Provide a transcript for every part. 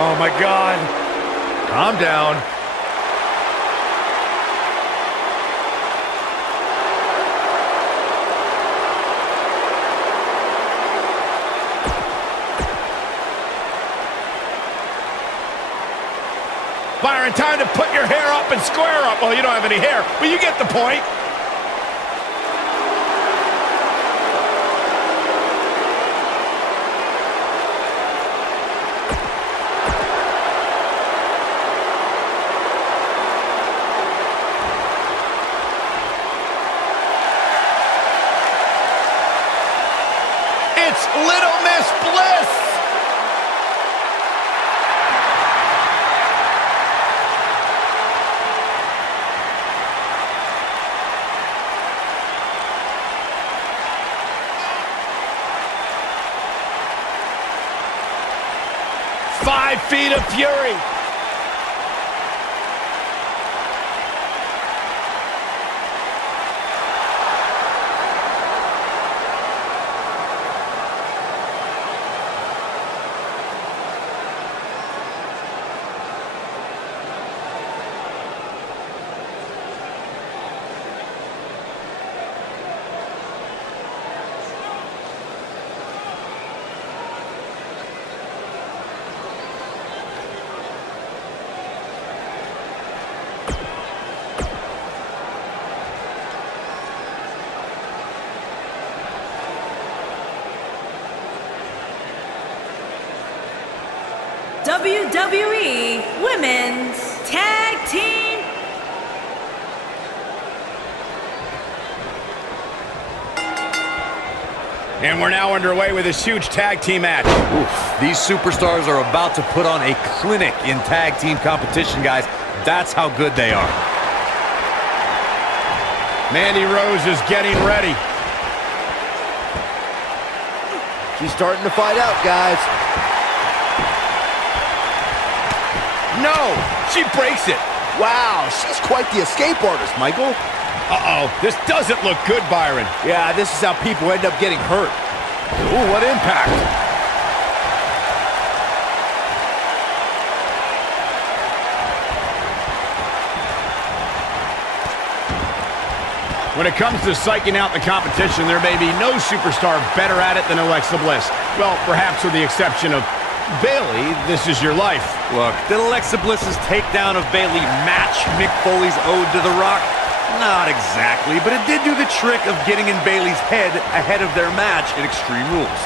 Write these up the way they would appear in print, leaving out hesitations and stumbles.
Oh, my God. Calm down. Byron, time to put your hair up and square up. Well, you don't have any hair, but you get the point. It's Little Miss Bliss. Five feet of fury. WWE Women's Tag Team. And we're now underway with this huge tag team match. Oof, these superstars are about to put on a clinic in tag team competition, guys. That's how good they are. Mandy Rose is getting ready. She's starting to fight out, guys. No, she breaks it. Wow, she's quite the escape artist, Michael. Uh-oh, this doesn't look good, Byron. Yeah, this is how people end up getting hurt. Ooh, what impact. When it comes to psyching out the competition, there may be no superstar better at it than Alexa Bliss. Well, perhaps with the exception of Bayley. This is your life. Look, did Alexa Bliss's takedown of Bayley match Mick Foley's ode to The Rock? Not exactly, but it did do the trick of getting in Bayley's head ahead of their match in Extreme Rules.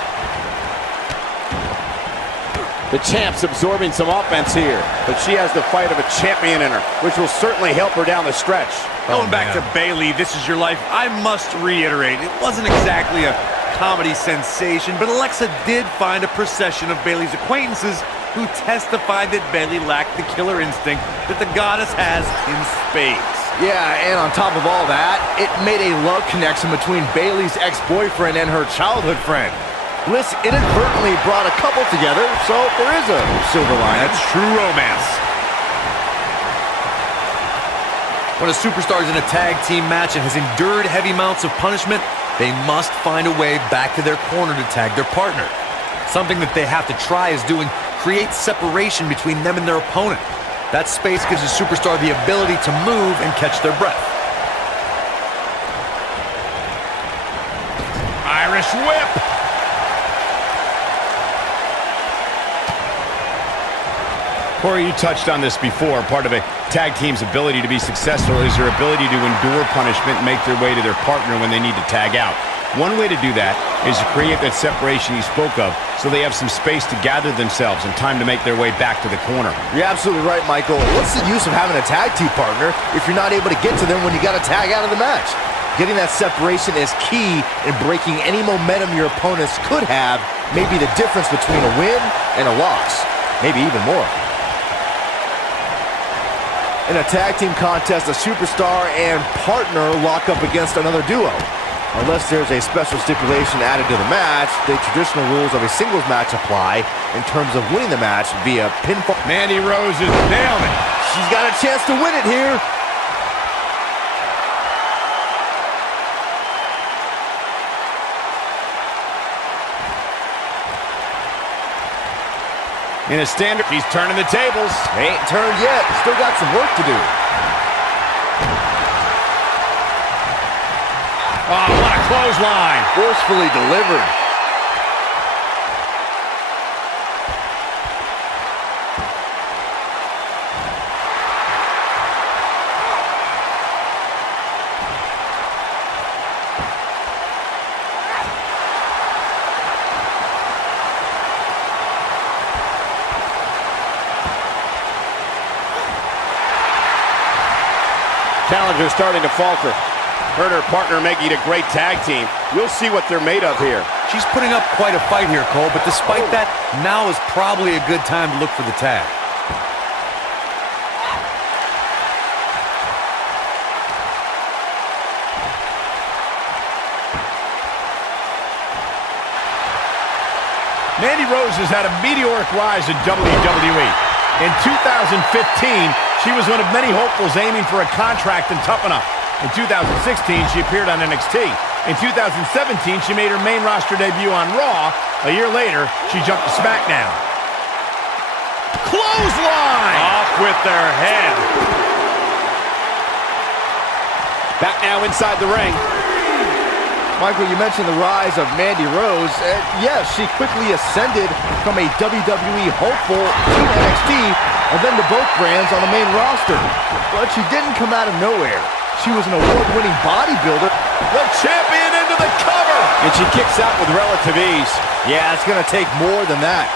The champ's absorbing some offense here, but she has the fight of a champion in her, which will certainly help her down the stretch. Going back to Bayley, This Is Your Life, I must reiterate, it wasn't exactly a comedy sensation, but Alexa did find a procession of Bayley's acquaintances who testified that Bayley lacked the killer instinct that the goddess has in spades. Yeah, and on top of all that, it made a love connection between Bayley's ex-boyfriend and her childhood friend. Bliss inadvertently brought a couple together, so there is a silver lining. That's true romance. When a superstar is in a tag team match and has endured heavy amounts of punishment, they must find a way back to their corner to tag their partner. Something that they have to try is doing create separation between them and their opponent. That space gives a superstar the ability to move and catch their breath. Irish whip. Corey, you touched on this before. Part of a tag team's ability to be successful is their ability to endure punishment and make their way to their partner when they need to tag out. One way to do that is to create that separation you spoke of so they have some space to gather themselves and time to make their way back to the corner. You're absolutely right, Michael. What's the use of having a tag team partner if you're not able to get to them when you got to tag out of the match? Getting that separation is key in breaking any momentum your opponents could have, maybe the difference between a win and a loss, maybe even more. In a tag team contest, a superstar and partner lock up against another duo. Unless there's a special stipulation added to the match, the traditional rules of a singles match apply in terms of winning the match via pinfall. Mandy Rose is nailing it. She's got a chance to win it here. In a standard, he's turning the tables. They ain't turned yet. Still got some work to do. Oh, what a clothesline. Forcefully delivered. Challenger starting to falter. Her and her partner making it a great tag team. We'll see what they're made of here. She's putting up quite a fight here, Cole, but despite that, now is probably a good time to look for the tag. Mandy Rose has had a meteoric rise in WWE. In 2015, she was one of many hopefuls aiming for a contract in Tough Enough. In 2016, she appeared on NXT. In 2017, she made her main roster debut on Raw. A year later, she jumped to SmackDown. Clothesline! Off with their head. Back now inside the ring. Michael, you mentioned the rise of Mandy Rose. Yes, she quickly ascended from a WWE hopeful to NXT and then to both brands on the main roster. But she didn't come out of nowhere. She was an award-winning bodybuilder. The champion into the cover! And she kicks out with relative ease. Yeah, it's going to take more than that.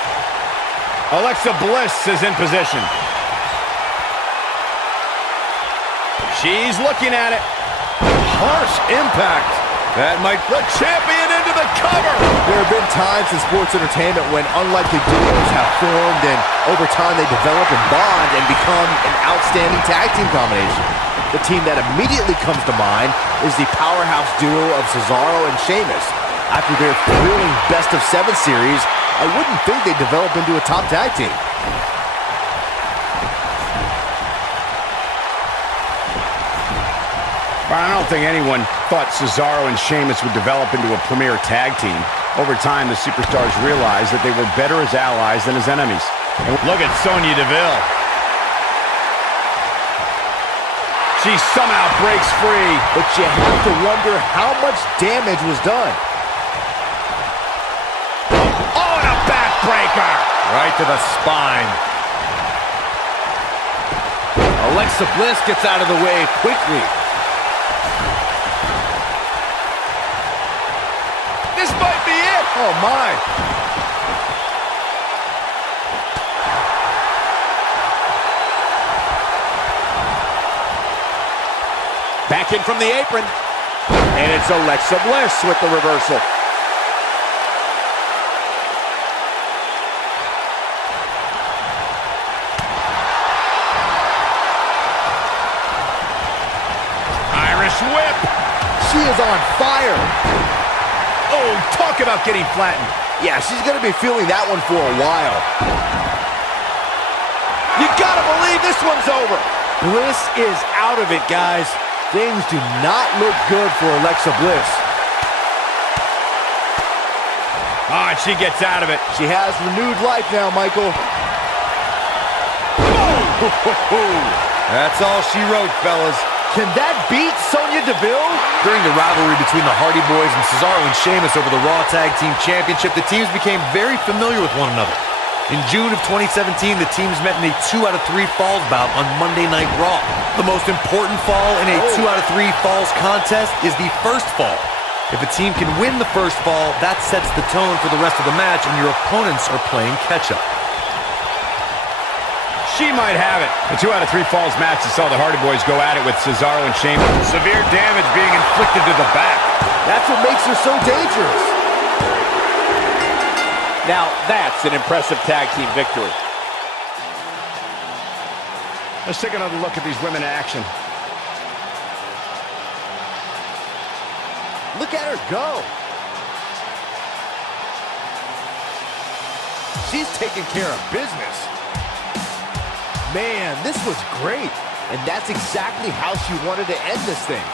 Alexa Bliss is in position. She's looking at it. Harsh impact. That might... The champion into the cover! There have been times in sports entertainment when unlikely duos have formed and over time they develop and bond and become an outstanding tag team combination. The team that immediately comes to mind is the powerhouse duo of Cesaro and Sheamus. After their thrilling best-of-7 series, I wouldn't think they'd develop into a top tag team. But I don't think anyone thought Cesaro and Sheamus would develop into a premier tag team. Over time, the superstars realized that they were better as allies than as enemies. And look at Sonya Deville. She somehow breaks free. But you have to wonder how much damage was done. Oh, and a backbreaker! Right to the spine. Alexa Bliss gets out of the way quickly. This might be it! Oh, my. Back in from the apron. And it's Alexa Bliss with the reversal. Irish whip! She is on fire. Oh, talk about getting flattened. Yeah, she's going to be feeling that one for a while. You gotta believe this one's over. Bliss is out of it, guys. Things do not look good for Alexa Bliss. Ah, and she gets out of it. She has renewed life now, Michael. That's all she wrote, fellas. Can that beat Sonya Deville? During the rivalry between the Hardy Boys and Cesaro and Sheamus over the Raw Tag Team Championship, the teams became very familiar with one another. In June of 2017, the teams met in a 2 out of 3 falls bout on Monday Night Raw. The most important fall in a 2 out of 3 falls contest is the first fall. If a team can win the first fall, that sets the tone for the rest of the match, and your opponents are playing catch-up. She might have it. The 2 out of 3 falls match that saw the Hardy Boys go at it with Cesaro and Sheamus. Severe damage being inflicted to the back. That's what makes her so dangerous. Now that's an impressive tag team victory. Let's take another look at these women in action. Look at her go. She's taking care of business. Man, this was great. And that's exactly how she wanted to end this thing.